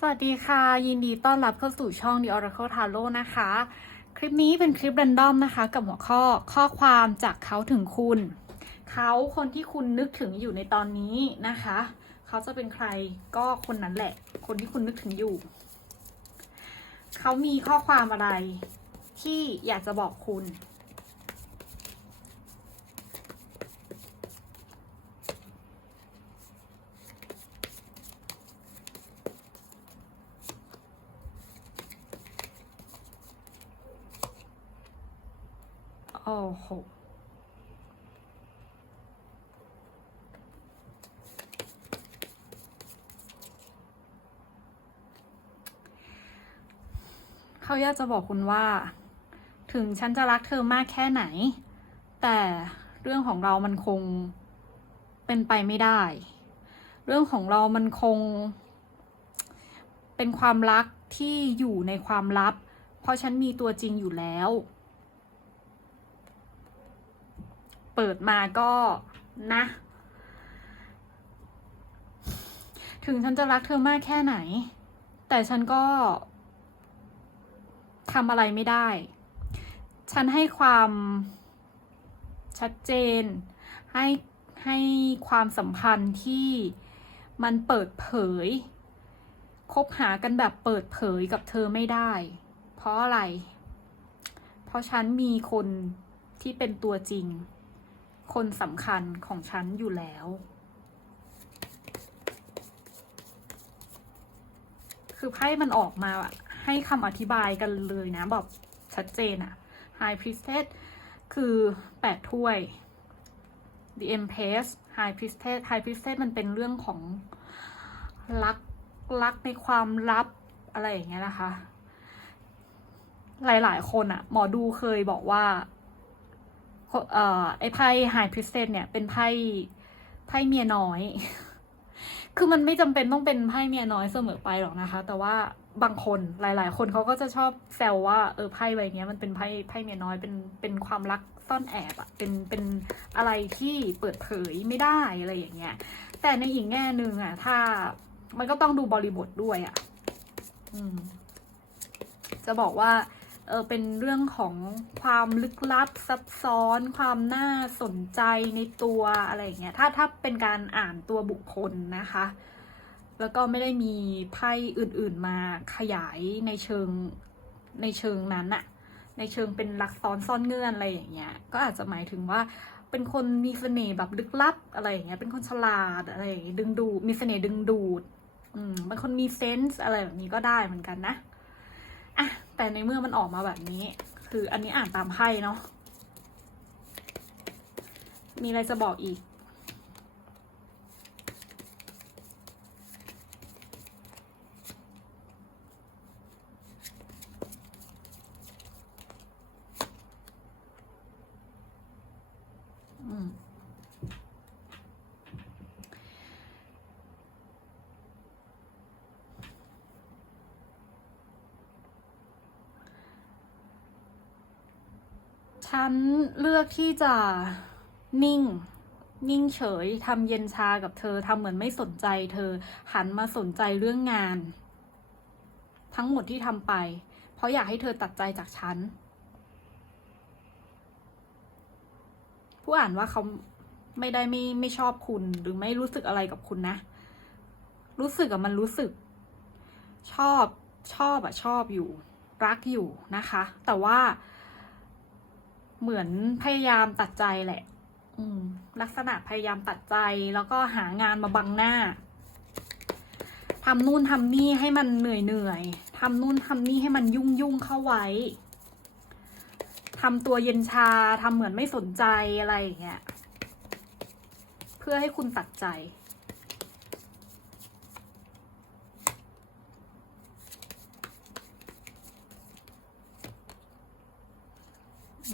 สวัสดีค่ะ ยินดีต้อนรับเข้าสู่ช่อง The Oracle Tarot นะคะ คลิปนี้เป็นคลิป r รนดอมนะคะ กับหัวข้อข้อความจากเขาถึงคุณ เขาคนที่คุณนึกถึงอยู่ในตอนนี้นะคะ เขาจะเป็นใครก็คนนั้นแหละ คนที่คุณนึกถึงอยู่ เขามีข้อความอะไรที่อยากจะบอกคุณ อ้โหเขาอยากจะบอกคุณว่า ถึงฉันจะรักเธอมากแค่ไหน แต่เรื่องของเรามันคงเป็นไปไม่ได้ เรื่องของเรามันคง เป็นความรักที่อยู่ในความลับ เพราะฉันมีตัวจริงอยู่แล้ว เปิดมาก็นะ ถึงฉันจะรักเธอมากแค่ไหน แต่ฉันก็ทำอะไรไม่ได้ ฉันให้ความชัดเจน ให้ให้ความสัมพันธ์ที่มันเปิดเผย คบหากันแบบเปิดเผยกับเธอไม่ได้ เพราะอะไร เพราะฉันมีคนที่เป็นตัวจริง คนสำคัญของฉันอยู่แล้ว คือไพ่มันออกมาให้คำอธิบายกันเลยนะแบบชัดเจนอะ High Priestess คือแปดถ้วย The Empress High Priestess High Priestess มันเป็นเรื่องของรักรักในความลับอะไรอย่างเงี้ยนะคะ หลาย ๆ คนอะหมอดูเคยบอกว่า เอ่อไอ้ไพ่ไฮพริสเซนเนี่ยเป็นไพ่ไพ่เมียน้อย คือมันไม่จำเป็นต้องเป็นไพ่เมียน้อยเสมอไปหรอกนะคะ แต่ว่าบางคนหลาย ๆ คนเขาก็จะชอบแซวว่าเออไพ่ใบนี้มันเป็นไพ่ไพ่เมียน้อยเป็นเป็นความรักซ่อนแอบอะเป็นเป็นอะไรที่เปิดเผยไม่ได้อะไรอย่างเงี้ย แต่ในอีกแง่หนึ่งอะถ้ามันก็ต้องดูบริบทด้วยอะอืมจะบอกว่า เออเป็นเรื่องของความลึกลับซับซ้อน ความน่าสนใจในตัวอะไรอย่างเงี้ยถ้าถ้าเป็นการอ่านตัวบุคคลนะคะ แล้วก็ไม่ได้มีไพ่อื่นๆมาขยายในเชิงในเชิงนั้นอะในเชิงเป็นลักซ้อนซ่อนเงื่อนอะไรอย่างเงี้ยก็อาจจะหมายถึงว่าเป็นคนมีเสน่ห์แบบลึกลับอะไรอย่างเงี้ยเป็นคนฉลาดอะไรอย่างเงี้ยดึงดูดมีเสน่ห์ดึงดูดอืมเป็นคนมีเซนส์อะไรแบบนี้ก็ได้เหมือนกันนะ อะแต่ในเมื่อมันออกมาแบบนี้ คืออันนี้อ่านตามไพ่เนาะมีอะไรจะบอกอีก อืม ฉันเลือกที่จะนิ่ง นิ่งเฉยทำเย็นชากับเธอทำเหมือนไม่สนใจ เธอหันมาสนใจเรื่องงาน ทั้งหมดที่ทำไป เพราะอยากให้เธอตัดใจจากฉันผู้อ่านว่าเขาไม่ได้ไม่ไม่ชอบคุณหรือไม่รู้สึกอะไรกับคุณนะ รู้สึกอะมันรู้สึก ชอบชอบอะชอบอยู่ รักอยู่นะคะ แต่ว่า เหมือนพยายามตัดใจแหละ อืม ลักษณะพยายามตัดใจแล้วก็หางานมาบังหน้าทำนู่นทำนี่ให้มันเหนื่อยเหนื่อยทำนู่นทำนี่ให้มันยุ่งยุ่งเข้าไว้ทำตัวเย็นชาทำเหมือนไม่สนใจอะไรอย่างเงี้ยเพื่อให้คุณตัดใจ ฉั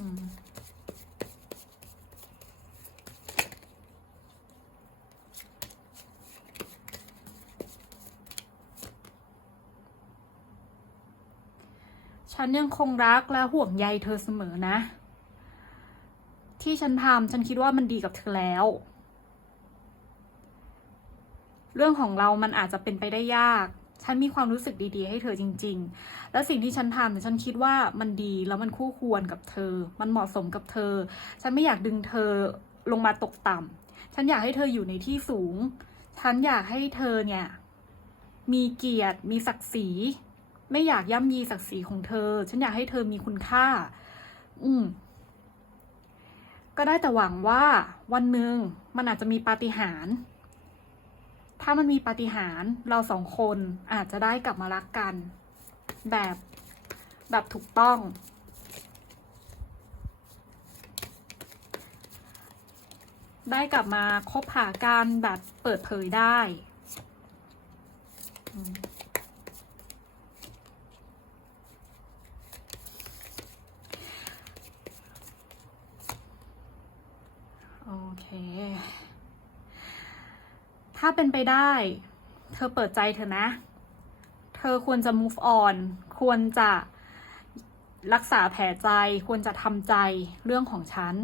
นยังคงรักและห่วงใยเธอเสมอนะ ที่ฉันทำฉันคิดว่ามันดีกับเธอแล้ว เรื่องของเรามันอาจจะเป็นไปได้ยาก ฉันมีความรู้สึกดีๆ ให้เธอจริง ๆ แล้วสิ่งที่ฉันทำเนี่ยฉันคิดว่ามันดีแล้วมันคู่ควรกับเธอ มันเหมาะสมกับเธอ ฉันไม่อยากดึงเธอลงมาตกต่ำฉันอยากให้เธออยู่ในที่สูง ฉันอยากให้เธอเนี่ย มีเกียรติ มีศักดิ์ศรี ไม่อยากย่ำยีศักดิ์ศรีของเธอ ฉันอยากให้เธอมีคุณค่า อืม ก็ได้แต่หวังว่าวันหนึ่งมันอาจจะมีปาฏิหาริย์ ถ้ามันมีปาฏิหาริย์เราสองคนอาจจะได้กลับมารักกัน แบบแบบถูกต้อง ได้กลับมาคบหากันแบบเปิดเผยได้อืมโอเค ถ้าเป็นไปได้ เธอเปิดใจเธอนะ เธอควรจะ move on ควรจะรักษาแผลใจ ควรจะทำใจเรื่องของฉัน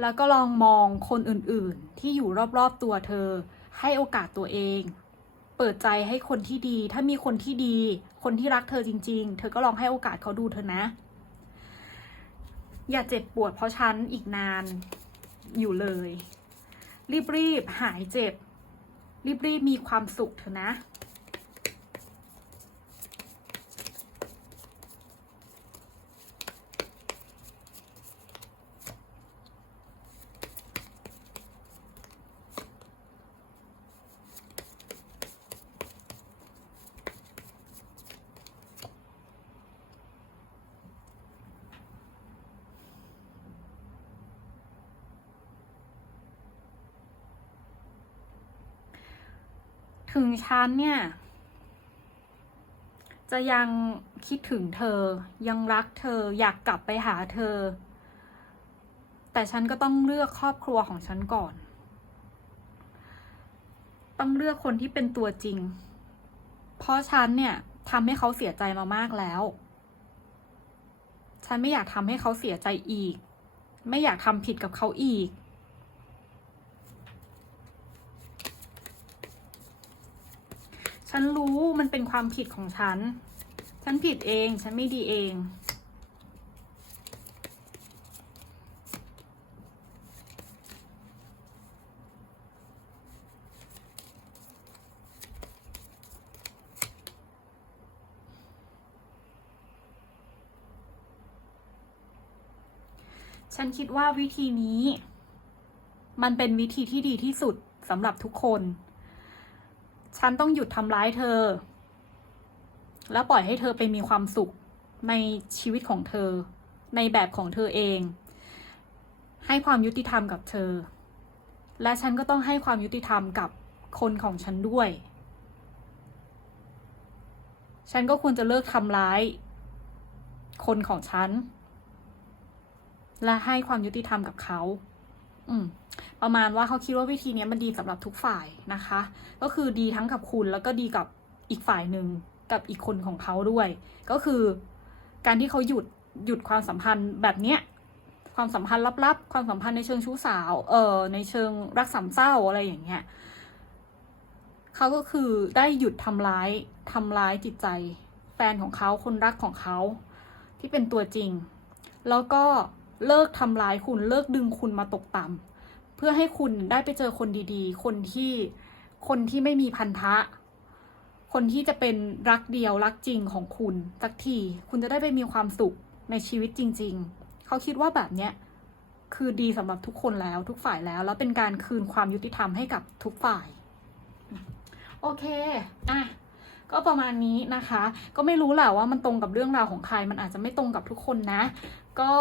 แล้วก็ลองมองคนอื่นๆ ที่อยู่รอบๆตัวเธอ ให้โอกาสตัวเอง เปิดใจให้คนที่ดี ถ้ามีคนที่ดี คนที่รักเธอจริง ๆ เธอก็ลองให้โอกาสเขาดูเธอนะ อย่าเจ็บปวดเพราะฉันอีกนาน อยู่เลย รีบๆหายเจ็บ รีบๆมีความสุขเถอะนะ ถึงฉันเนี่ย จะยังคิดถึงเธอ ยังรักเธออยากกลับไปหาเธอ แต่ฉันก็ต้องเลือกครอบครัวของฉันก่อน ต้องเลือกคนที่เป็นตัวจริง เพราะฉันเนี่ยทำให้เขาเสียใจมามากแล้ว ฉันไม่อยากทำให้เขาเสียใจอีก ไม่อยากทำผิดกับเขาอีก ฉันรู้มันเป็นความผิดของฉัน ฉันผิดเอง ฉันไม่ดีเอง ฉันคิดว่าวิธีนี้ มันเป็นวิธีที่ดีที่สุดสำหรับทุกคน ฉันต้องหยุดทำร้ายเธอ แล้วปล่อยให้เธอไปมีความสุขในชีวิตของเธอ ในแบบของเธอเอง ให้ความยุติธรรมกับเธอ และฉันก็ต้องให้ความยุติธรรมกับคนของฉันด้วย ฉันก็ควรจะเลิกทำร้าย คนของฉัน และให้ความยุติธรรมกับเขา อืมประมาณว่าเขาคิดว่าวิธีนี้มันดีสำหรับทุกฝ่ายนะคะ ก็คือดีทั้งกับคุณแล้วก็ดีกับอีกฝ่ายหนึ่งกับอีกคนของเขาด้วย ก็คือการที่เขาหยุดหยุดความสัมพันธ์แบบเนี้ยความสัมพันธ์ลับๆ ความสัมพันธ์ในเชิงชู้สาว เออในเชิงรักสามเศร้าอะไรอย่างเงี้ยเขาก็คือได้หยุดทำร้ายทำร้ายจิตใจ แฟนของเขาคนรักของเขา ที่เป็นตัวจริง แล้วก็ เลิกทำร้ายคุณเลิกดึงคุณมาตกต่ำเพื่อให้คุณได้ไปเจอคนดีๆ คนที่คนที่ไม่มีพันธะ คนที่จะเป็นรักเดียวรักจริงของคุณสักทีคุณจะได้ไปมีความสุขในชีวิตจริง ๆ เขาคิดว่าแบบเนี้ยคือดีสำหรับทุกคนแล้วทุกฝ่ายแล้ว แล้วเป็นการคืนความยุติธรรมให้กับทุกฝ่าย โอเค อะก็ประมาณนี้นะคะ ก็ไม่รู้แหละว่ามันตรงกับเรื่องราวของใคร มันอาจจะไม่ตรงกับทุกคนนะ ก็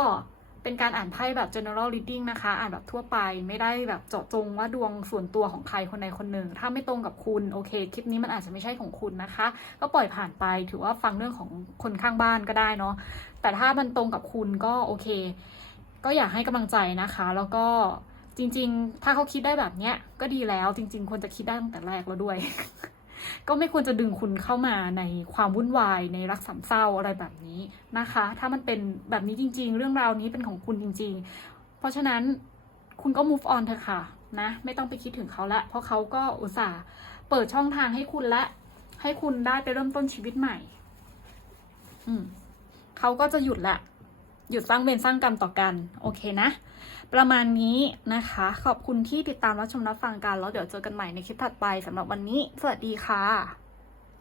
เป็นการอ่านไพ่แบบ general reading นะคะ อ่านแบบทั่วไปไม่ได้แบบเจาะจงว่าดวงส่วนตัวของใครคนใดคนหนึ่ง ถ้าไม่ตรงกับคุณโอเค คลิปนี้มันอาจจะไม่ใช่ของคุณนะคะ ก็ปล่อยผ่านไปถือว่าฟังเรื่องของคนข้างบ้านก็ได้เนาะแต่ถ้ามันตรงกับคุณก็โอเค ก็อยากให้กำลังใจนะคะ แล้วก็จริง ๆ ถ้าเขาคิดได้แบบเนี้ยก็ดีแล้ว จริง ๆควรจะคิดได้ตั้งแต่แรกแล้วด้วย ก็ไม่ควรจะดึงคุณเข้ามาในความวุ่นวายในรักสามเศร้าอะไรแบบนี้นะคะ ถ้ามันเป็นแบบนี้จริง ๆ เรื่องราวนี้เป็นของคุณจริง ๆ เพราะฉะนั้นคุณก็ move on เถอะค่ะนะไม่ต้องไปคิดถึงเขาละเพราะเขาก็อุตส่าห์เปิดช่องทางให้คุณและ ให้คุณได้ไปเริ่มต้นชีวิตใหม่ อืมเขาก็จะหยุดละ หยุดสร้างเวรสร้างกรรมต่อกัน โอเคนะ ประมาณนี้นะคะ ขอบคุณที่ติดตามรับชมรับฟังกัน แล้วเดี๋ยวเจอกันใหม่ในคลิปถัดไปสำหรับวันนี้ สวัสดีค่ะ